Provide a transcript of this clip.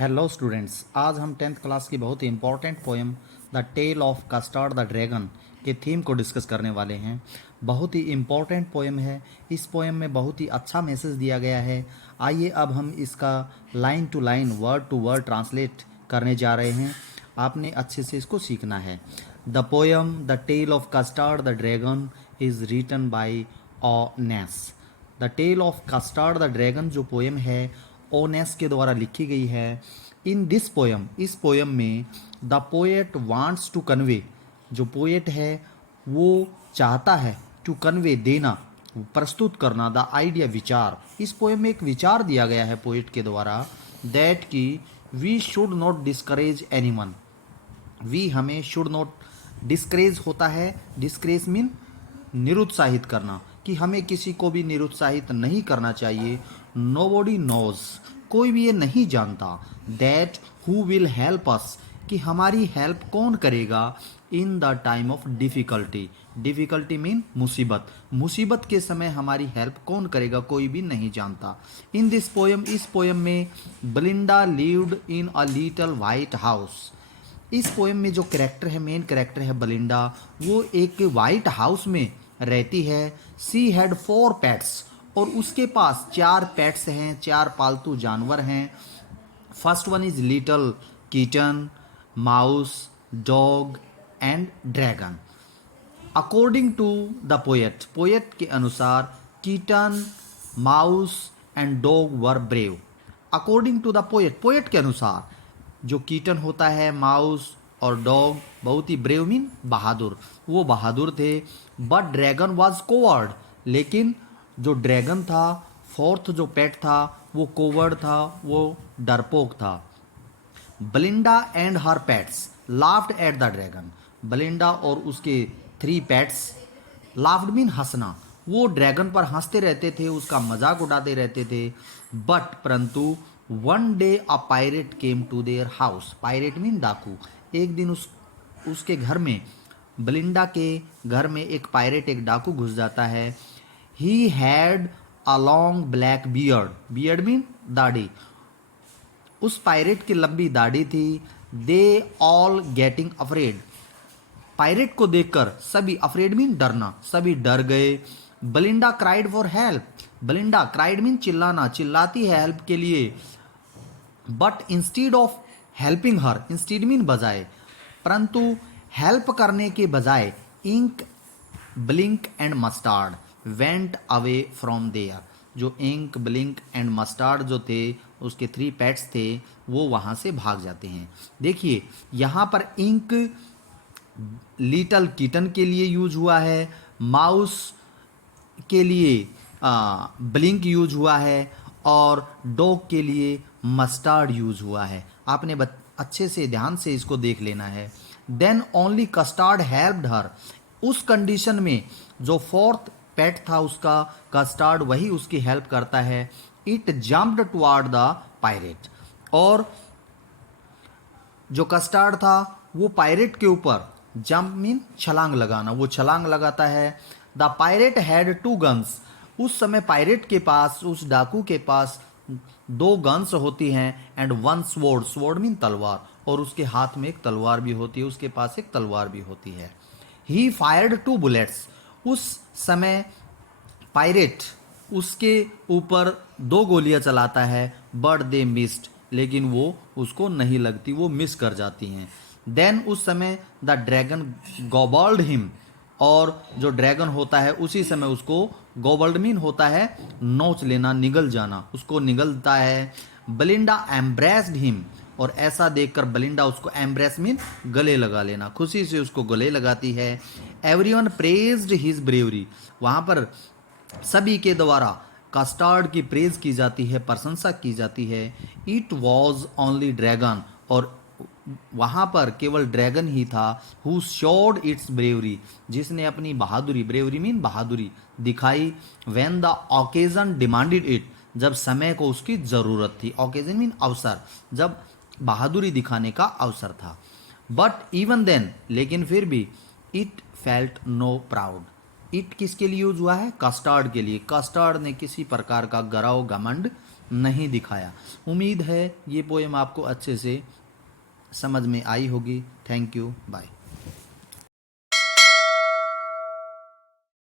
Hello students, आज हम 10th class की बहुत ही important poem the tale of Custard the dragon के थीम को डिस्कस करने वाले हैं। बहुत ही इंपॉर्टेंट पोएम है। इस पोएम में बहुत ही अच्छा मैसेज दिया गया है। आइए अब हम इसका line to line, word to word translate करने जा रहे हैं। आपने अच्छे से इसको सीखना है। The poem the tale of Custard the dragon is written by ऑनेस। The tale of Custard the dragon जो पोएम है ओनेस के द्वारा लिखी गई है। इन दिस पोएम, इस पोएम में the poet wants to convey, जो पोएट है वो चाहता है टू कन्वे, देना, प्रस्तुत करना, द आइडिया, विचार। इस पोएम में एक विचार दिया गया है पोएट के द्वारा, दैट कि we should not discourage anyone. We, हमें, शुड नॉट, डिस्करेज होता है, डिस्करेज मीन निरुत्साहित करना, कि हमें किसी को भी निरुत्साहित नहीं करना चाहिए। नोबडी नोज, कोई भी ये नहीं जानता, that who will help us, कि हमारी हेल्प कौन करेगा, in the time of difficulty. Difficulty mean मुसीबत, मुसीबत के समय हमारी हेल्प कौन करेगा, कोई भी नहीं जानता। इन दिस पोएम, इस पोएम में Belinda lived in a little white house. इस पोएम में जो कैरेक्टर है, मेन कैरेक्टर है बेलिंडा, वो एक वाइट हाउस में रहती है। सी हैड 4 पेट्स, और उसके पास 4 पेट्स हैं, 4 पालतू जानवर हैं। First one is little kitten, mouse, dog and dragon. According to the poet, poet के अनुसार kitten, mouse and dog were brave. According to the poet, poet के अनुसार जो कीटन होता है, माउस और डॉग बहुत ही ब्रेव मीन बहादुर, वो बहादुर थे। बट ड्रैगन वाज कोवर्ड, लेकिन जो ड्रैगन था, फोर्थ जो पेट था, वो कोवर्ड था, वो डरपोक था। Belinda and her pets laughed at the dragon. Belinda और उसके 3 पेट्स, लाफ्ड मीन हंसना, वो ड्रैगन पर हंसते रहते थे, उसका मजाक उड़ाते रहते थे। बट परंतु one day a pirate came to their house. Pirate mean डाकू। एक दिन उसके घर में, बेलिंडा के घर में एक पायरेट, एक डाकू घुस जाता है। He had a long black beard, beard mean दाढ़ी, उस पायरेट की लंबी दाढ़ी थी। They all getting afraid, pirate को देखकर सभी, अफ्रेड मीन डरना, सभी डर गए। Belinda cried for help, Belinda cried mean चिल्लाना, चिल्लाती है हेल्प के लिए। But instead of helping her, instead mean बजाय, परंतु हेल्प करने के बजाय, Ink, Blink and Mustard went away from there. जो इंक, ब्लिंक एंड मस्टार्ड जो थे, उसके 3 पेट्स थे, वो वहां से भाग जाते हैं। देखिए यहां पर इंक लिटल किटन के लिए यूज हुआ है, माउस के लिए ब्लिंक यूज हुआ है, और डॉग के लिए मस्टर्ड यूज हुआ है। आपने अच्छे से ध्यान से इसको देख लेना है। Then only Custard helped her, उस कंडीशन में जो 4th पेट था उसका, कस्टर्ड, वही उसकी हेल्प करता है। It jumped toward the pirate, और जो कस्टर्ड था वो पायरेट के ऊपर, जंप मीन छलांग लगाना, वो छलांग लगाता है। द पायरेट हैड 2 गन्स, उस समय पायरेट के पास, उस डाकू के पास 2 गन्स होती हैं। एंड 1 स्वॉर्ड, स्वॉर्ड मीन तलवार, और उसके हाथ में एक तलवार भी होती है, उसके पास एक तलवार भी होती है। ही फायर्ड 2 बुलेट्स, उस समय पायरेट उसके ऊपर 2 गोलियां चलाता है। बट दे मिस्ड, लेकिन वो उसको नहीं लगती, वो मिस कर जाती हैं। देन उस समय द ड्रैगन गॉबल्ड हिम, और जो ड्रैगन होता है उसी समय उसको, गॉबल्ड मीन होता है नोच लेना, निगल जाना, उसको निगलता है। बेलिंडा एम्ब्रेस्ड हिम, और ऐसा देखकर बेलिंडा उसको, एम्ब्रेस मीन गले लगा लेना, खुशी से उसको गले लगाती है। एवरीवन प्रेज्ड हिज ब्रेवरी, वहां पर सभी के द्वारा कस्टर्ड की प्रेज की जाती है, प्रशंसा की जाती है। इट वॉज ओनली ड्रैगन, और वहां पर केवल ड्रैगन ही था, हु शोड इट्स ब्रेवरी, जिसने अपनी बहादुरी, ब्रेवरी मीन बहादुरी, दिखाई। When the occasion demanded it, जब समय को उसकी जरूरत थी, ओकेजन मीन अवसर, जब बहादुरी दिखाने का अवसर था। बट इवन देन, लेकिन फिर भी, it felt no proud, it किसके लिए यूज हुआ है, कस्टर्ड के लिए। कस्टर्ड ने किसी प्रकार का गर्व, घमंड नहीं दिखाया। उम्मीद है ये पोएम आपको अच्छे से समझ में आई होगी। Thank you, bye.